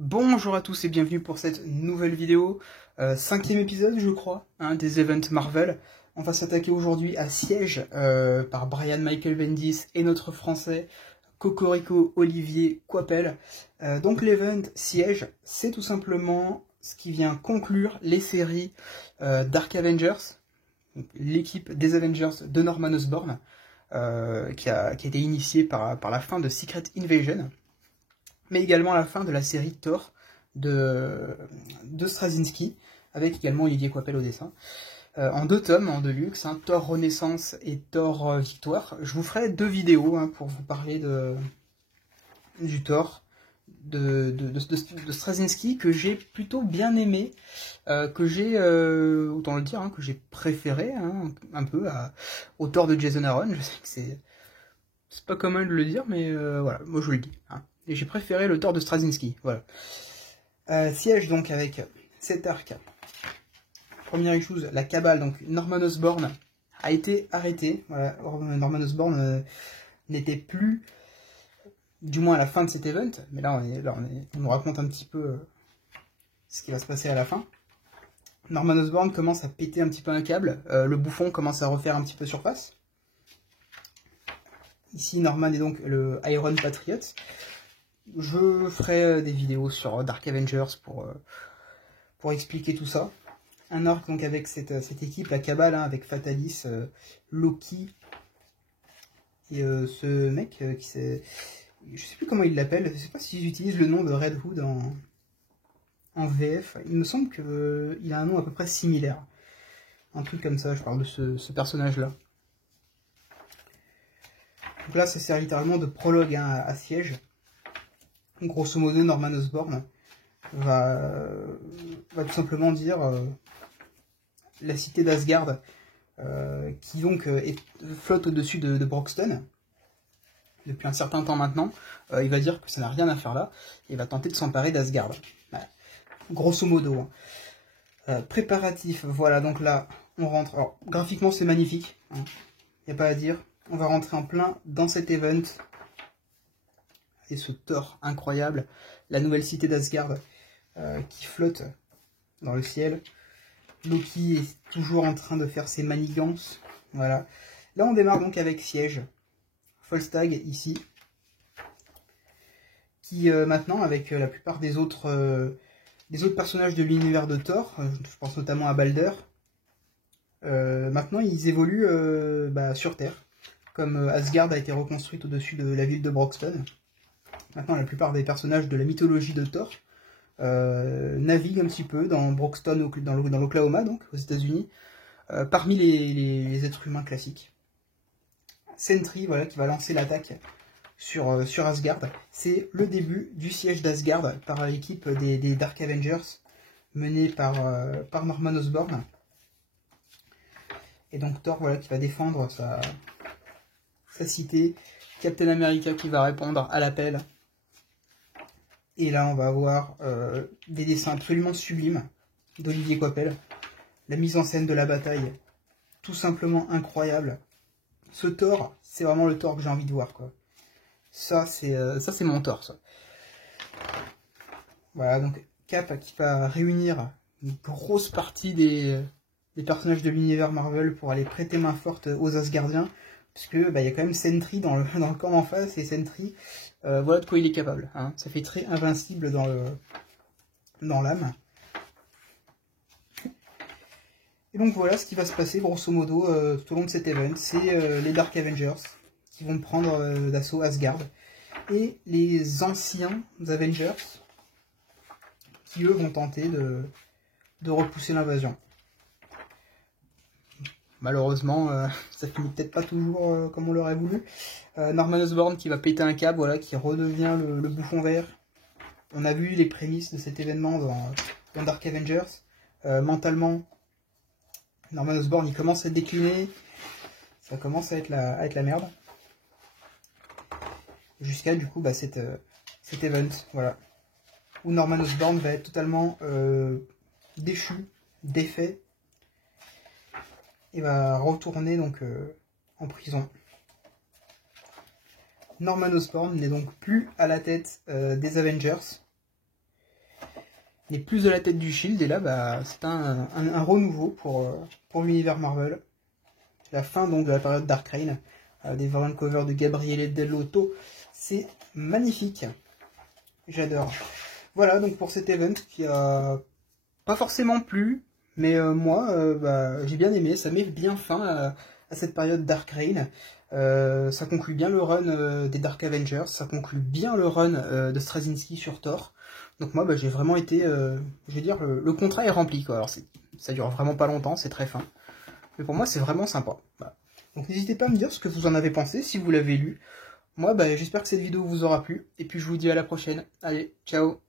Bonjour à tous et bienvenue pour cette nouvelle vidéo, cinquième épisode je crois, des events Marvel. On va s'attaquer aujourd'hui à Siège par Brian Michael Bendis et notre français Cocorico Olivier Coipel. Donc l'event Siège, c'est tout simplement ce qui vient conclure les séries Dark Avengers, l'équipe des Avengers de Norman Osborn, qui a été initiée par la fin de Secret Invasion, mais également la fin de la série Thor de Straczynski, avec également Olivier Coipel au dessin, en 2 tomes, en deluxe, Thor Renaissance et Thor Victoire. Je vous ferai 2 vidéos pour vous parler du Thor de Straczynski, que j'ai plutôt bien aimé, que j'ai, autant le dire, que j'ai préféré un peu au Thor de Jason Aaron. Je sais que c'est pas commun de le dire, mais voilà, moi je vous le dis. Et j'ai préféré le Thor de Straczynski, voilà. Siège donc avec cet arc. Première issue, la cabale, donc Norman Osborn a été arrêté. Voilà, Norman Osborn n'était plus, du moins à la fin de cet event, mais là on nous raconte un petit peu ce qui va se passer à la fin. Norman Osborn commence à péter un petit peu un câble, le bouffon commence à refaire un petit peu surface. Ici Norman est donc le Iron Patriot. Je ferai des vidéos sur Dark Avengers pour expliquer tout ça. Un arc donc avec cette équipe, la cabale, avec Fatalis, Loki, et ce mec qui s'est... Je sais plus comment il l'appelle, je sais pas si j'utilise le nom de Red Hood en VF. Il me semble qu'il a un nom à peu près similaire. Un truc comme ça, je parle de ce personnage-là. Donc là, ça sert littéralement de prologue à Siège. Grosso modo, Norman Osborn va tout simplement dire la cité d'Asgard, qui donc flotte au-dessus de Broxton depuis un certain temps maintenant. Il va dire que ça n'a rien à faire là, et il va tenter de s'emparer d'Asgard. Voilà. Grosso modo. Préparatif, voilà, donc là, on rentre. Alors, graphiquement, c'est magnifique, il n'y a pas à dire. On va rentrer en plein dans cet event. Et ce Thor incroyable, la nouvelle cité d'Asgard qui flotte dans le ciel. Loki est toujours en train de faire ses manigances. Voilà. Là, on démarre donc avec Siège. Volstagg, ici. Qui, maintenant, avec la plupart des autres personnages de l'univers de Thor, je pense notamment à Balder, maintenant, ils évoluent sur Terre. Comme Asgard a été reconstruite au-dessus de la ville de Broxton. Maintenant, la plupart des personnages de la mythologie de Thor naviguent un petit peu dans Broxton, dans l'Oklahoma, donc aux États-Unis, parmi les êtres humains classiques. Sentry, voilà, qui va lancer l'attaque sur Asgard. C'est le début du siège d'Asgard par l'équipe des Dark Avengers, menée par Norman Osborn. Et donc Thor, voilà, qui va défendre sa cité. Captain America qui va répondre à l'appel. Et là, on va avoir des dessins absolument sublimes d'Olivier Coipel. La mise en scène de la bataille, tout simplement incroyable. Ce Thor, c'est vraiment le Thor que j'ai envie de voir, quoi. Ça, c'est mon Thor, ça. Voilà, donc Cap qui va réunir une grosse partie des personnages de l'univers Marvel pour aller prêter main forte aux Asgardiens. Parce que y a quand même Sentry dans le camp en face, et Sentry, voilà de quoi il est capable. Ça fait très invincible dans l'âme. Et donc voilà ce qui va se passer grosso modo tout au long de cet event. C'est les Dark Avengers qui vont prendre d'assaut Asgard. Et les anciens Avengers qui eux vont tenter de repousser l'invasion. Malheureusement, ça finit peut-être pas toujours comme on l'aurait voulu. Norman Osborn qui va péter un câble, voilà, qui redevient le bouffon vert. On a vu les prémices de cet événement dans Dark Avengers. Mentalement, Norman Osborn il commence à décliner. Ça commence à être la merde. Jusqu'à du coup cet event, voilà. Où Norman Osborn va être totalement déchu, défait. Et va retourner donc en prison. Norman Osborn n'est donc plus à la tête des Avengers. n'est plus à la tête du Shield, et là, bah, c'est un renouveau pour l'univers Marvel. La fin donc de la période Dark Reign, des variantes cover de Gabriele Dell'Otto, c'est magnifique, j'adore. Voilà donc pour cet event qui a pas forcément plu, mais moi bah, j'ai bien aimé, ça met bien fin à cette période Dark Reign. Ça conclut bien le run des Dark Avengers, ça conclut bien le run de Straczynski sur Thor. Donc moi bah, j'ai vraiment été, je veux dire, le contrat est rempli quoi. Alors ça dure vraiment pas longtemps, c'est très fin. Mais pour moi, c'est vraiment sympa. Voilà. Donc n'hésitez pas à me dire ce que vous en avez pensé, si vous l'avez lu. Moi, bah, j'espère que cette vidéo vous aura plu. Et puis je vous dis à la prochaine. Allez, ciao!